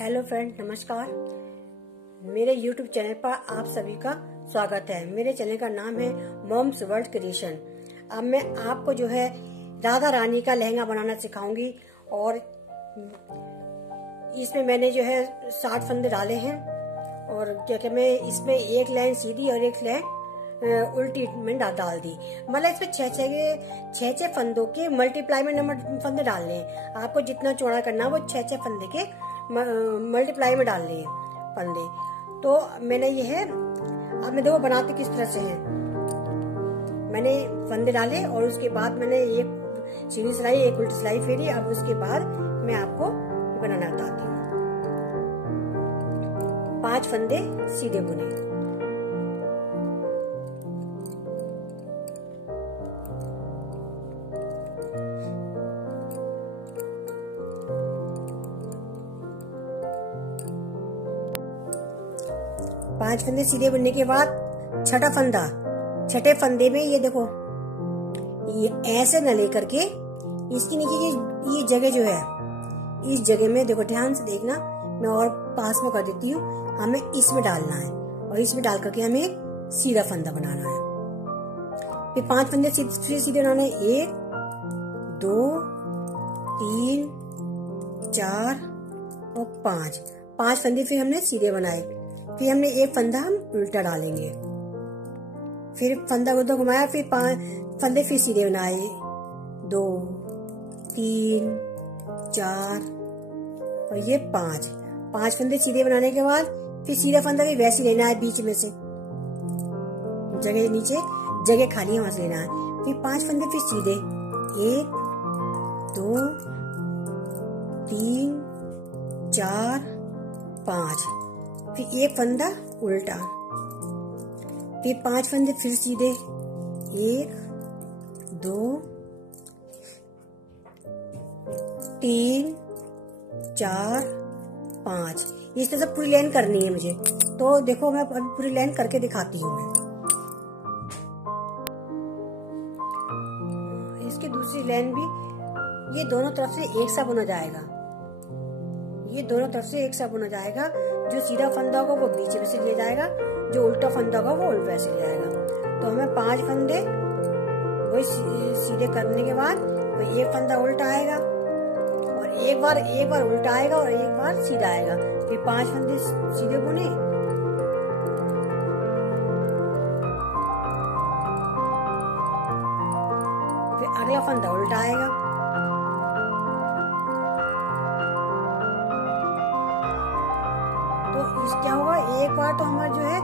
Hello friend, नमस्कार। मेरे YouTube channel पर आप सभी का स्वागत है। मेरे चैनल का नाम है मॉम्स वर्ल्ड क्रिएशन। अब मैं आपको जो है राधा रानी का लहंगा बनाना सिखाऊंगी और इसमें मैंने जो है 60 फंदे डाले हैं और क्या क्या मैं इसमें एक लाइन सीधी और एक लाइन उल्टी में डाल दी। मतलब इसमें छह फंदों के मल्टीप्लाई में नंबर फंदे डालने हैं। आपको जितना चौड़ा करना है वो छह फंदे के मल्टीप्लाई में डालने हैं फंदे। तो मैंने ये है, अब मैं देखो बनाते किस तरह से है। मैंने फंदे डाले और उसके बाद मैंने एक सीधी सिलाई एक उल्टी सिलाई फेरी। अब उसके बाद मैं आपको बनाना बताती हूँ। 5 फंदे सीधे बुने, पांच फंदे सीधे बुनने के बाद छठे फंदे में ये देखो, ये ऐसे न लेकर के इसके नीचे ये जगह जो है, इस जगह में देखो ध्यान से देखना, मैं और पास में कर देती हूँ। हमें इसमें डालना है और इसमें डाल करके हमें सीधा फंदा बनाना है। फिर 5 फंदे सीधे बनाने, 1 2 3 4 और 5 फंदे फिर हमने सीधे बनाए। फिर हमने एक फंदा हम उल्टा डालेंगे, फिर फंदा उल्टा घुमाया, फिर 5 फंदे फिर सीधे बनाए, 2 3 4 और ये 5 फंदे सीधे बनाने के बाद फिर सीधा फंदा भी वैसे लेना है, बीच में से जगह नीचे जगह खाली है वहां से लेना है। फिर 5 फंदे फिर सीधे, 1 2 3 4 5, फिर एक फंदा उल्टा, फिर 5 फंदे फिर सीधे, 1 2 3 4 5। इस तरह से पूरी लाइन करनी है मुझे। तो देखो मैं पूरी लाइन करके दिखाती हूँ। मैं इसकी दूसरी लाइन भी ये दोनों तरफ से एक सा बुना जाएगा। ये दोनों तरफ से एक सा बुना जाएगा। जो सीधा फंदा होगा वो बीच में से लिया जाएगा, जो उल्टा फंदा होगा वो उल्टा से लिया जाएगा। तो हमें 5 फंदे वही सीधे करने के बाद एक फंदा उल्टा आएगा और एक बार उल्टा आएगा और एक बार सीधा आएगा। फिर 5 फंदे सीधे बुने, फिर अगला फंदा उल्टा आएगा, क्या होगा, एक बार तो हमारे जो है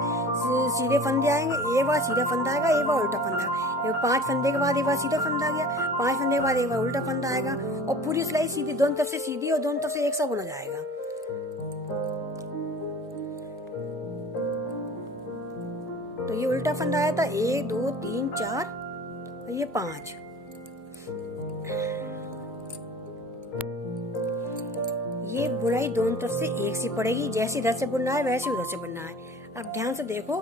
सीधे फंदे आएंगे, एक बार सीधा फंदा आएगा, एक बार उल्टा फंदा आएगा। 5 फंदे के बाद एक बार सीधा फंदा आ गया, 5 फंदे के बाद एक बार उल्टा फंदा आएगा और पूरी सिलाई सीधी दोनों तरफ से सीधी और दोनों तरफ से एक सा बुना जाएगा। तो ये उल्टा फंदा आया था, 1 2 3 4 और ये 5। ये बुनाई दोनों तरफ से एक सी पड़ेगी, जैसे इधर से बुनना है वैसे उधर से बुनना है। अब ध्यान से देखो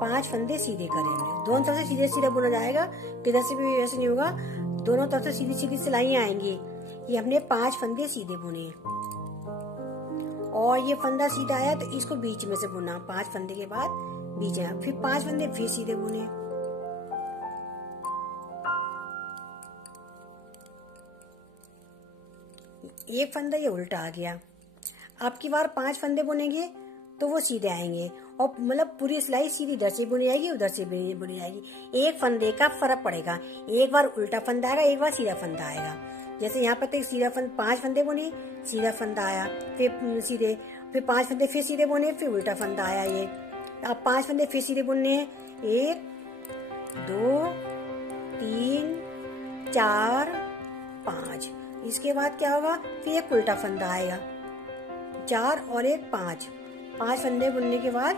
5 फंदे सीधे करेंगे, दोनों तरफ से सीधे सीधा बुना जाएगा, किधर से भी वैसे नहीं होगा, दोनों तरफ से सीधी सीधी सिलाइयां आएंगी। ये हमने 5 फंदे सीधे बुने और ये फंदा सीधा आया तो इसको बीच में से बुना, 5 फंदे के बाद बीच में, फिर 5 फंदे फिर सीधे बुने, एक फंदा ये उल्टा आ गया। अब की बार 5 फंदे बुनेंगे तो वो सीधे आएंगे और मतलब पूरी सिलाई सीधी इधर से बुनी जाएगी उधर से बुनी जाएगी। एक फंदे का फर्क पड़ेगा, एक बार उल्टा फंदा आएगा, एक बार सीधा फंदा आएगा। जैसे यहाँ पर सीधा 5 फंदे बुने, सीधा फंदा आया, फिर सीधे, फिर 5 फंदे फिर सीधे बुने, फिर उल्टा फंदा आया। ये अब 5 फंदे फिर सीधे बुनने हैं, 1 2 3 4 5। इसके बाद क्या होगा, फिर एक उल्टा फंदा आएगा, 4 और 1 5 फंदे बुनने के बाद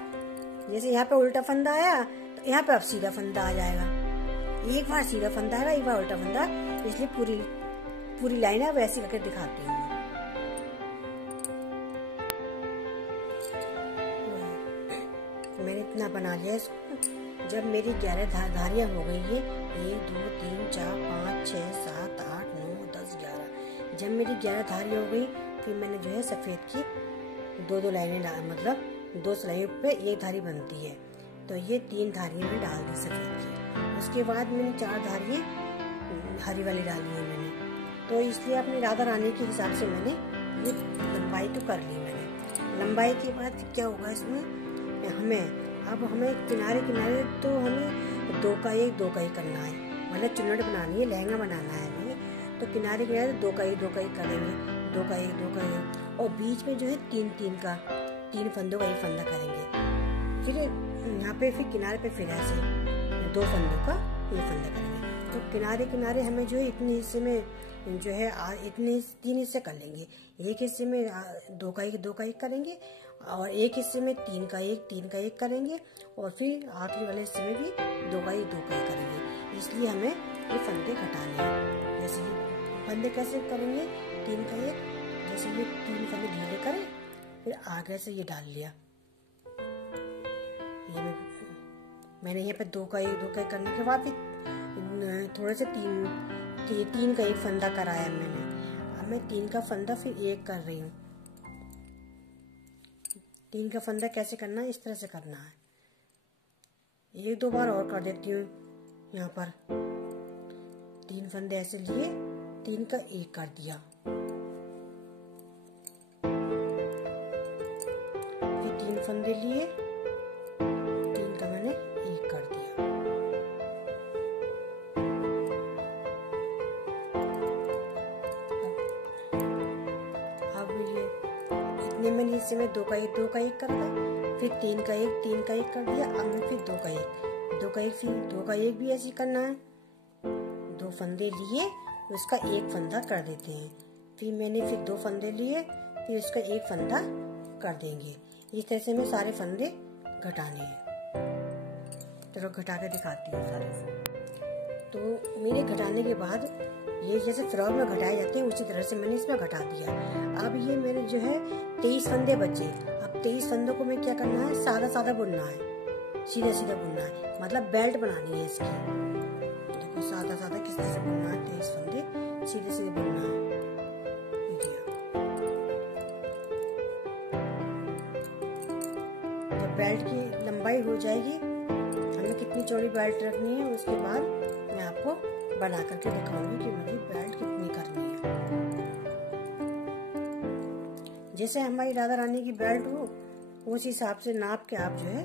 जैसे यहाँ पे उल्टा फंदा आया तो यहाँ पे अब सीधा फंदा आ जाएगा। एक बार सीधा फंदा आएगा, एक बार उल्टा फंदा, इसलिए पूरी लाइन है वैसे करके दिखाती हूँ। मैंने इतना बना लिया इसको। जब मेरी 11 धारियां हो गई है, 1 2 3 4 5 6 7 8 9 10 11, जब मेरी 11 धारियां हो गई फिर मैंने जो है सफ़ेद की दो लाइनें मतलब 2 सिलाइयों पे एक धारी बनती है, तो ये 3 धारियाँ मैंने डाल दी सफ़ेद की। उसके बाद मैंने 4 धारियाँ हरी वाली डाली है मैंने, तो इसलिए अपनी राधा रानी के हिसाब से मैंने ये लंबाई तो कर ली मैंने। लंबाई के बाद क्या होगा इसमें, हमें किनारे किनारे तो हमें 2 का 1 करना है, मतलब चुन्नट बनानी है, लहंगा बनाना है हमें, तो किनारे किनारे 2 का 1 करेंगे, 2 का 1 और बीच में जो है 3 फंदों का 1 फंदा करेंगे। फिर यहाँ पे फिर किनारे पे फिर ऐसे 2 फंदों का 1 फंदा करेंगे। तो किनारे किनारे हमें जो है इतने हिस्से में जो है इतने 3 हिस्से कर लेंगे। एक हिस्से में 2 का 1 करेंगे और एक हिस्से में 3 का 1 करेंगे और फिर आखिरी वाले हिस्से में भी 2 का 1 करेंगे। इसलिए हमें ये फंदे घटाने हैं। जैसे ये फंदे कैसे करेंगे, 3 का 1, जैसे ये 3 फंदे ढीले करें, फिर आगे से ये डाल लिया। ये मैंने यहाँ पे 2 का 1 करने के बाद फिर थोड़े से 3 का 1 फंदा कराया मैंने। अब मैं 3 का फंदा फिर 1 कर रही हूँ। 3 का फंदा कैसे करना है, इस तरह से करना है। 1-2 बार और कर देती हूँ। यहाँ पर 3 फंदे ऐसे लिए, 3 का 1 कर दिया, फिर 3 फंदे लिए, 3 का मैंने 1 कर दिया। अब ये इतने मैंने हिस्से में 2 का 1 कर दिया, फिर 3 का 1 कर दिया। अब मैं फिर 2 का 1 फिर 2 का 1 भी ऐसे करना है। 2 फंदे लिए, उसका 1 फंदा कर देते हैं। फिर मैंने फिर 2 फंदे लिए, फिर उसका 1 फंदा कर देंगे। इस तरह से हमें सारे फंदे घटाने हैं। चलो घटा के दिखाती हूँ सारे। तो मेरे घटाने के बाद ये जैसे फ्रॉक में घटाए जाते हैं, उसी तरह से मैंने इसमें घटा दिया। अब ये मेरे जो है 23 फंदे बचे। अब 23 फंदों को मैं क्या करना है, सादा सादा बुनना है, सीधा सीधा बुनना है, मतलब बेल्ट बनानी है इसकी। देखो सादा सादा किस तरह से बुनना है, 23 फंदे सीधे सीधे बुनना है। जब बेल्ट की लंबाई हो जाएगी, हमें कितनी चौड़ी बेल्ट रखनी है, उसके बाद मैं आपको बना करके दिखाऊंगी कि मुझे बेल्ट कितनी करनी है। जैसे हमारी राधा रानी की बेल्ट हो, उस हिसाब से नाप के आप जो है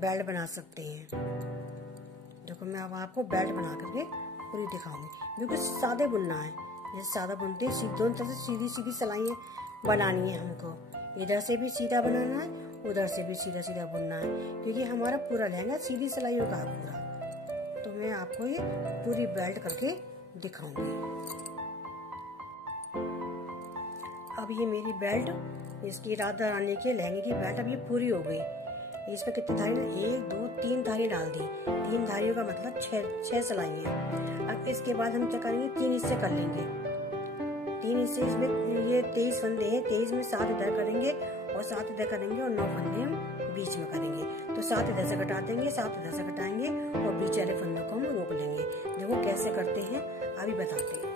बेल्ट बना सकते हैं। देखो मैं अब आपको बेल्ट बना करके पूरी दिखाऊंगी। बिल्कुल सादे बुनना है, जैसे सादा बुनते हैं, दोनों तरफ से सीधी सीधी सिलाइयाँ बनानी है हमको। इधर से भी सीधा बनाना है, उधर से भी सीधा सीधा बुनना है, क्योंकि हमारा पूरा लहंगा सीधी सिलाइयों का है पूरा। तो मैं आपको ये पूरी बेल्ट करके दिखाऊंगी। अब ये मेरी बेल्ट, इसकी राधा रानी के लहंगे की बेल्ट अब ये पूरी हो गई। इसमें कितनी धारी, 1 2 3 धारी डाल दी। 3 धारियों का मतलब 6 सिलाइयाँ। अब इसके बाद हम क्या करेंगे, 3 हिस्से कर लेंगे। 3 हिस्से इसमें ये 23 फंदे हैं, 23 में 7 इधर करेंगे और 7 इधर करेंगे और 9 फंदे हम बीच में करेंगे। तो 7 इधर से घटा देंगे, 7 इधर से घटाएंगे और बीच वाले फंदों को हम रोक लेंगे। देखो कैसे करते हैं, अभी बताते हैं।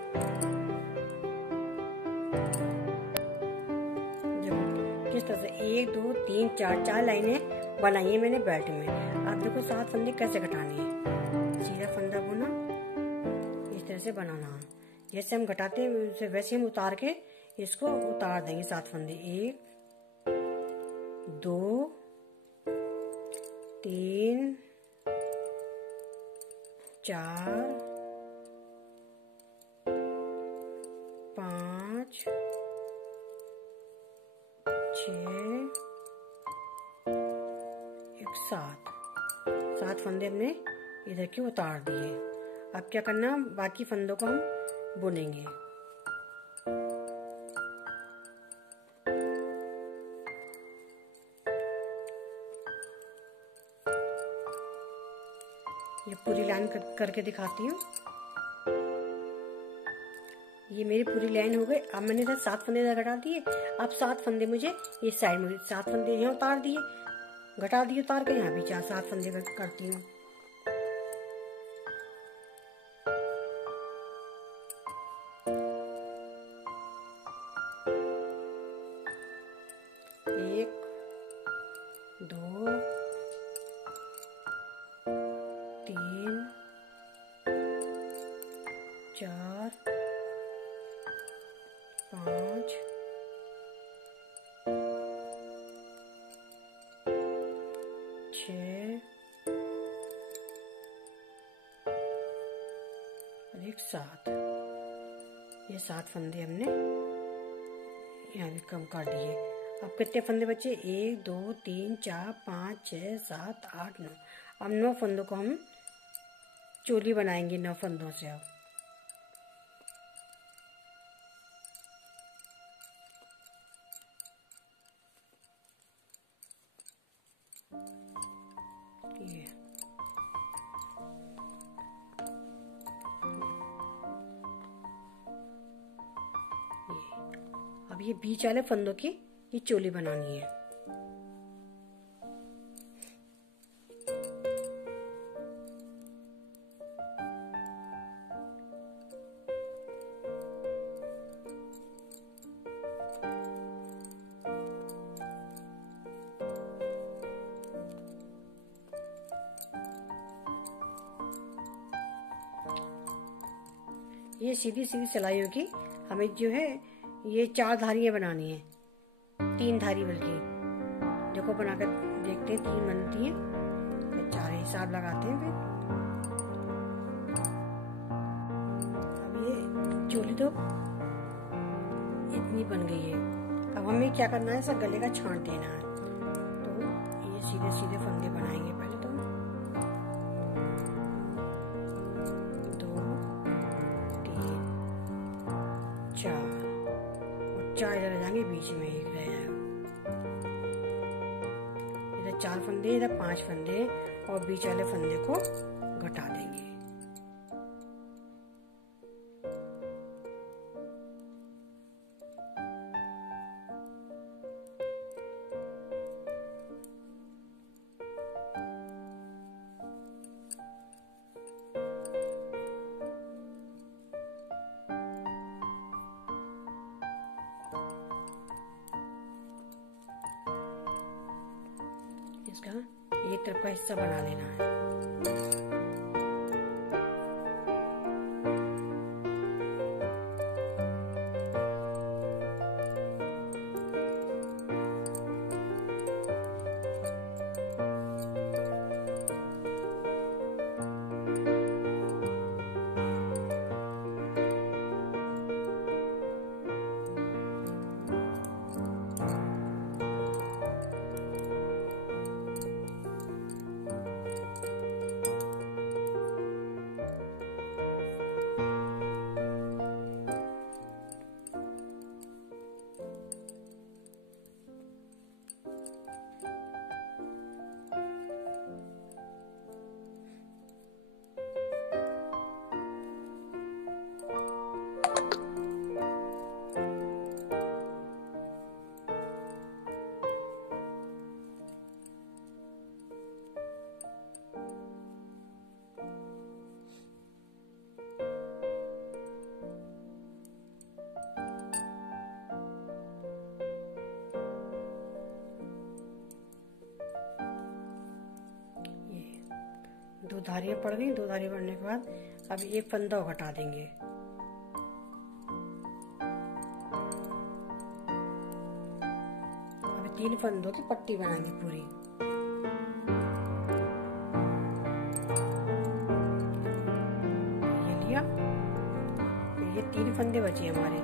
देखो किस तरह से 1 2 3 4 लाइनें बनाई है मैंने बेल्ट में। अब देखो 7 फंदे कैसे घटाने हैं। सीधा फंदा बुना, इस तरह से बनाना है। जैसे हम घटाते हैं वैसे हम उतार के इसको उतार देंगे 7 फंदे। 1 2 3 4 5 6 7 फंदे हमने इधर के उतार दिए। अब क्या करना, बाकी फंदों को हम बुनेंगे। ये पूरी लाइन करके दिखाती हूँ। ये मेरी पूरी लाइन हो गई। अब मैंने इधर 7 फंदे इधर घटा दिए। अब 7 फंदे मुझे इस साइड में, 7 फंदे यहाँ उतार दिए, घटा दिए उतार के, यहाँ भी 7 फंदे करती हूँ। 3 4 5 6 और एक 7। ये 7 फंदे हमने यहाँ भी कम कर दिए। अब कितने फंदे बचे? 1 2 3 4 5 6 7 8 9। अब 9 फंदों को हम चोली बनाएंगे 9 फंदों से। अब अब ये बीच वाले फंदों की ये चोली बनानी है। ये सीधी सीधी सिलाइयों की हमें जो है ये 4 धारियां बनानी है, 3 धारी बल्कि। देखो बनाकर देखते हैं 3 बनती है, 4 हिसाब लगाते हैं। फिर अब ये चोली तो इतनी बन गई है। अब हमें क्या करना है, सब गले का छांट देना है। तो ये सीधे सीधे फंदे बनाएंगे पहले तो। 4 इधर जाएंगे, बीच में एक रह जाएगा। इधर 4 फंदे, इधर 5 फंदे और बीच वाले फंदे को घटा देंगे। इसका एक तरफ का हिस्सा बना लेना है। दो धारियां पड़ गई। 2 धारियां पड़ने के बाद अब एक फंदा घटा देंगे। अब 3 फंदों की पट्टी बनाएंगे पूरी। ये लिया, ये 3 फंदे बचे हमारे।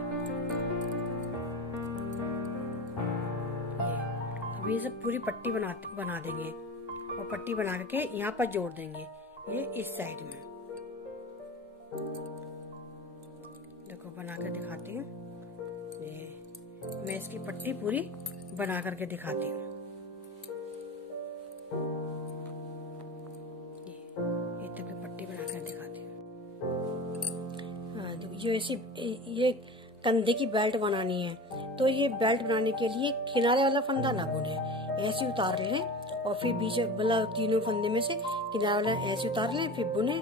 अब ये सब पूरी पट्टी बना देंगे और पट्टी बना करके यहाँ पर जोड़ देंगे, ये इस साइड में। देखो बना कर दिखाती हूँ। ये मैं इसकी पट्टी पूरी बना करके दिखाती हूँ। ये तक की पट्टी बना कर दिखाती हूँ। हाँ, जो ऐसी ये कंधे की बेल्ट बनानी है, तो ये बेल्ट बनाने के लिए किनारे वाला फंदा ना बुने, ऐसे उतार लें और फिर बीच वाला 3 फंदे में से किनारे वाला ऐसे उतार लें, फिर बुने,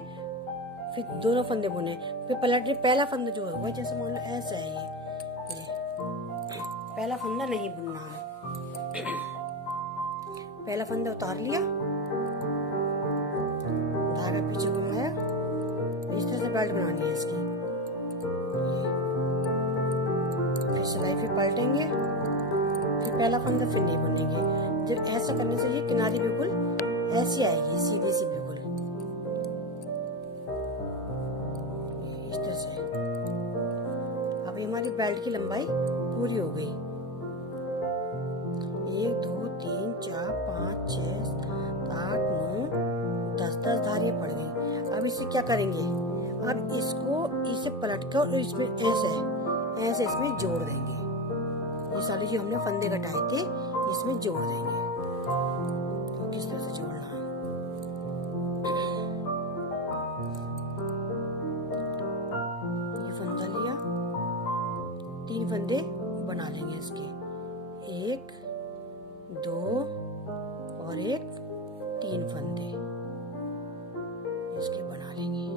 फिर दोनों फंदे बुने, फिर पलटने। पहला फंदा जो है जैसे मान लो ऐसा है, ये पहला फंदा नहीं बुनना है। पहला फंदा उतार लिया, धागा पीछे घुमाया, इस तरह से बेल्ट बनानी है इसकी। फिर सिलाई फिर पलटेंगे, फिर पहला फंदा फिर नहीं बुनेंगे। जब ऐसा करने से ये किनारी बिल्कुल ऐसी आएगी, सीधी सी बिल्कुल इस तरह से। अब हमारी बेल्ट की लंबाई पूरी हो गई। 1 2 3 4 5 6 7 8 9 10 धारियां पड़ गई। अब इसे क्या करेंगे, अब इसको इसे पलट कर और इसमें ऐसे इसमें जोड़ देंगे। ये सारे जो हमने फंदे कटाए थे इसमें जोड़ देंगे। तो किस तरह से जोड़ना है, ये फंदा लिया, 3 फंदे बना लेंगे इसके, 1 2 और 1 3 फंदे इसके बना लेंगे।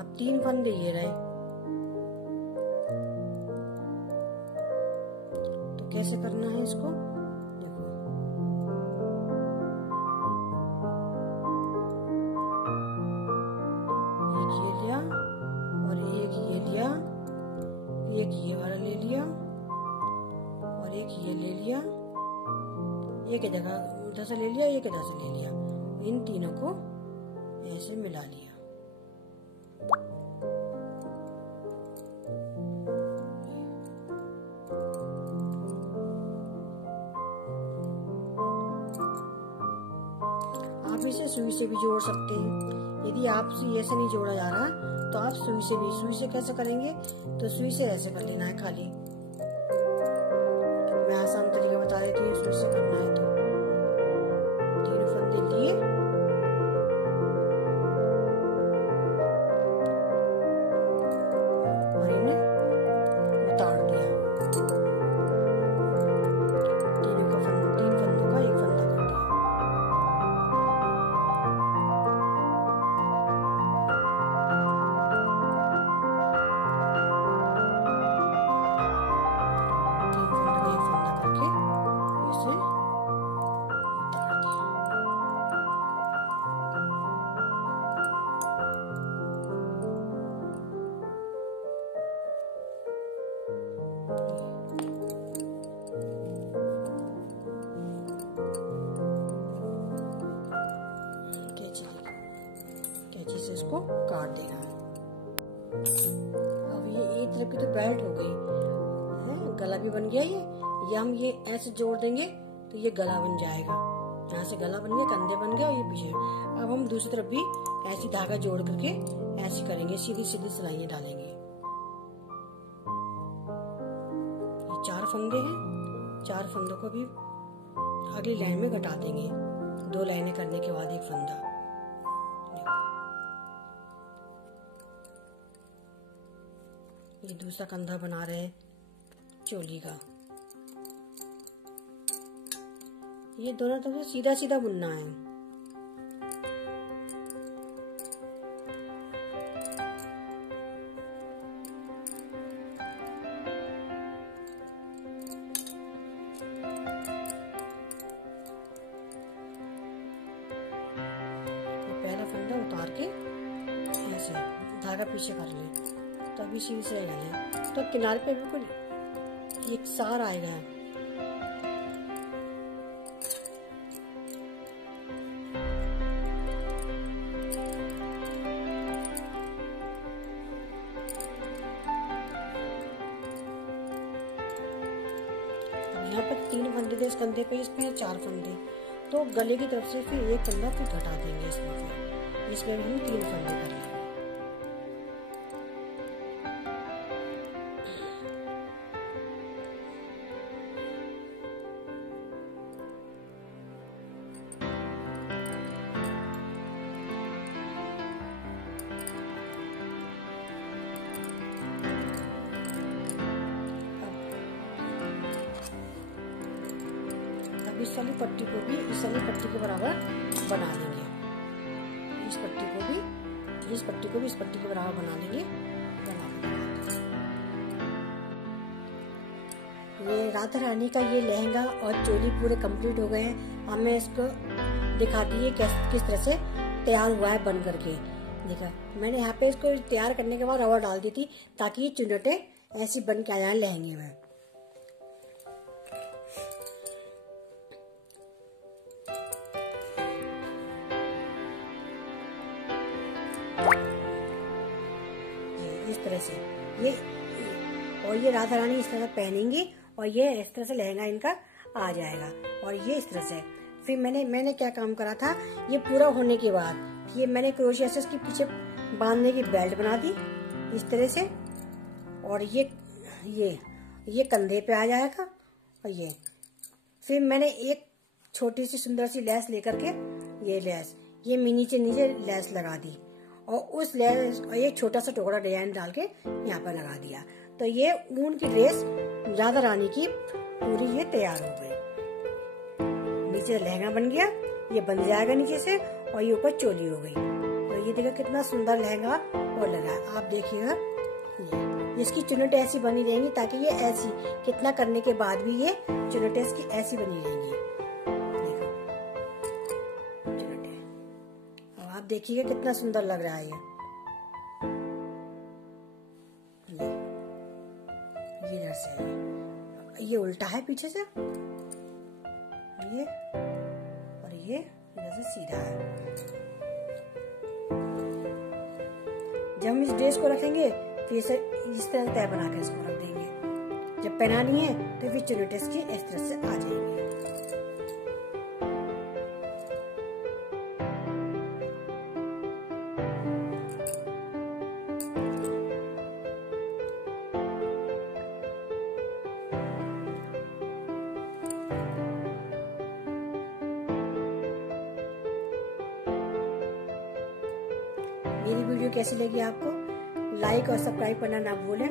अब 3 फंदे ये रहे, तो कैसे करना है इसको, देखो एक ये लिया और एक ये लिया, एक ये वाला ले लिया और एक ये ले लिया, एक इधर से ले लिया, एक इधर से ले लिया, इन तीनों को ऐसे मिला लिया। आप इसे सुई से भी जोड़ सकते हैं। यदि आपसे ऐसे नहीं जोड़ा जा रहा तो आप सुई से भी, सुई से कैसे करेंगे, तो सुई से ऐसे कर लेना है खाली। मैं आसान तरीका बता देती हूँ, सुई से करना है तो 3 फंदे लिए, और इन्हें उतार दिया। 3 फंदों का 1 फंदा कर दिया। कैंची से इसको काट देना है। अब ये एक तरफ की तो बेल्ट हो गई है, गला भी बन गया। ये हम ये ऐसे जोड़ देंगे तो ये गला बन जाएगा। यहाँ से गला बन गया, कंधे बन गए और ये पीछे। अब हम दूसरी तरफ भी ऐसी धागा जोड़ करके ऐसे करेंगे, सीधी सीधी सिलाइयां डालेंगे। ये 4 फंदे हैं, 4 फंदों को भी अगली लाइन में घटा देंगे। 2 लाइनें करने के बाद 1 फंदा। ये दूसरा कंधा बना रहे हैं चोली का। ये दोनों तरफ से सीधा सीधा बुनना है। पहला फंदा उतार के ऐसे धागा पीछे कर ले, तो अभी सीधी से ले, तो किनारे पे बिल्कुल एक सार आएगा। यहाँ पर 3 फंदे थे इस कंधे पे, इसमें 4 फंदे, तो गले की तरफ से फिर 1 फंदा फिर घटा देंगे इसमें भी हम 3 फंदे करेंगे। इस वाली पट्टी को भी इस वाली पट्टी के बराबर बना लेंगे। इस पट्टी को भी इस पट्टी के बराबर बना लेंगे। ये राधा रानी का ये लहंगा और चोली पूरे कंप्लीट हो गए हैं। अब मैं इसको दिखाती है किस तरह से तैयार हुआ है बन करके। देखा मैंने यहाँ पे इसको तैयार करने के बाद रबर डाल दी थी ताकि ये चुन्नटे ऐसी बन के आ जाए लहंगे में। इस तरह से ये राधा रानी इस तरह से पहनेंगी और ये इस तरह से लहंगा इनका आ जाएगा। और ये इस तरह से फिर मैंने क्या काम करा था, ये पूरा होने के बाद ये मैंने क्रोशिया से इसके पीछे बांधने की बेल्ट बना दी इस तरह से। और ये कंधे पे आ जाएगा। और ये फिर मैंने एक छोटी सी सुंदर सी लेस लेकर के ये नीचे लेस लगा दी और उस लेस और ये छोटा सा टुकड़ा डिजाइन डाल के यहाँ पर लगा दिया। तो ये ऊन की ड्रेस राधा रानी की पूरी ये तैयार हो गई। नीचे लहंगा बन गया, ये बन जाएगा नीचे से और ये ऊपर चोली हो गई। तो ये देखो कितना सुंदर लहंगा और लगा। आप देखिएगा इसकी चुन्नट ऐसी बनी रहेंगी ताकि ये ऐसी कितना करने के बाद भी ये चुन्नट इसकी ऐसी बनी रहेंगी। देखो चुन्नट, अब आप देखिएगा कितना सुंदर लग रहा है ये इधर से ये उल्टा है पीछे से ये, और ये इधर से सीधा है। जब हम इस ड्रेस को रखेंगे फिर इस तरह तय बनाकर इसको रख देंगे। जब पहनानी है तो फिर चुन्नट इसकी इस तरह से आ जाएंगे। मेरी वीडियो कैसी लगी आपको, लाइक और सब्सक्राइब करना ना भूलें।